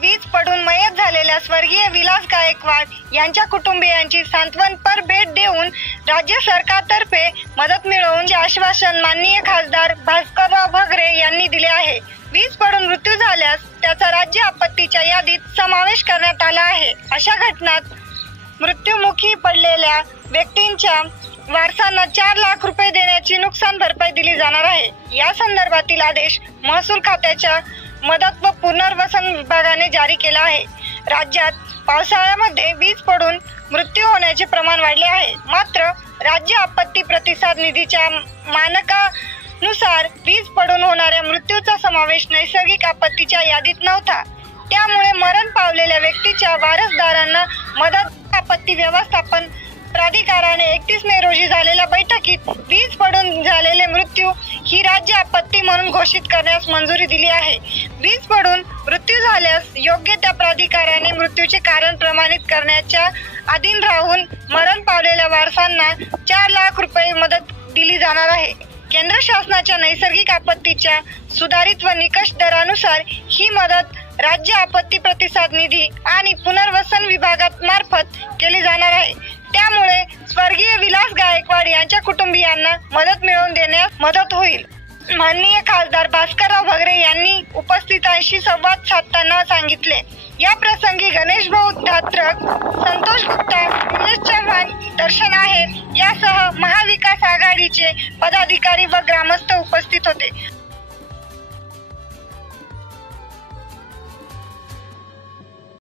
वीज पडून मयत झालेल्या स्वर्गीय विलास गायकवाड यांच्या कुटुंबियांची सांत्वनपर भेट देऊन राज्य सरकारतर्फे मदत मिळवून आश्वासन माननीय खासदार भास्करराव भगरे यांनी दिले आहे। वीज पडून मृत्यू झाल्यास त्याचा राज्य आपत्तीच्या यादीत समावेश करण्यात आला आहे। अशा घटनात मृत्युमुखी पडलेल्या व्यक्तींच्या वारसांना 4 लाख रुपये देण्याची नुकसान भरपाई दिली जाणार आहे। या संदर्भातील आदेश महसूल खात्याच्या मदत व पुनर्वसन विभागाने जारी केला आहे। राज्यात पावसाळ्यामध्ये वीज पडून मृत्यू होण्याचे प्रमाण वाढले आहे। मात्र राज्य आपत्ती प्रतिसाद निधीच्या मानकानुसार वीज पडून होणाऱ्या मृत्यूचा समावेश नैसर्गिक आपत्तीच्या यादीत नव्हता। त्यामुळे मरण पावलेल्या व्यक्तीच्या वारसदारांना मदत आपत्ती व्यवस्थापन प्राधिकरणाने 31 मे रोजी झालेल्या बैठकीत वीज पडून झालेले मृत्यू ही राज्य आपत्ती म्हणून घोषित करण्यास मंजुरी दिली आहे। वीज पडून मृत्यू झाल्यास योग्य त्या प्राधिकरणाने मृत्यूचे कारण प्रमाणित करण्याच्या अधीन राहून मरण पावलेल्या वारसांना 4 लाख रुपये मदत दिली जाणार आहे। केंद्र शासनाच्या नैसर्गिक आपत्तीच्या सुधारित व निकष दरानुसार ही मदत राज्य आपत्ती प्रतिसाद निधी आणि पुनर्वसन विभागात मार्फत केली जाणार आहे। त्यामुळे स्वर्गीय विलास गायकवाड यांच्या कुटुंबियांना मदत मिळवून देण्यास मदत होईल। माननीय खासदार भास्करराव भगरे यांनी उपस्थितांशी संवाद साधताना सांगितले। या प्रसंगी गणेश भाऊ धात्रक, संतोष गुप्ता, निलेश चव्हाण, दर्शन आहेर यासह महाविकास आघाडीचे पदाधिकारी व ग्रामस्थ उपस्थित होते।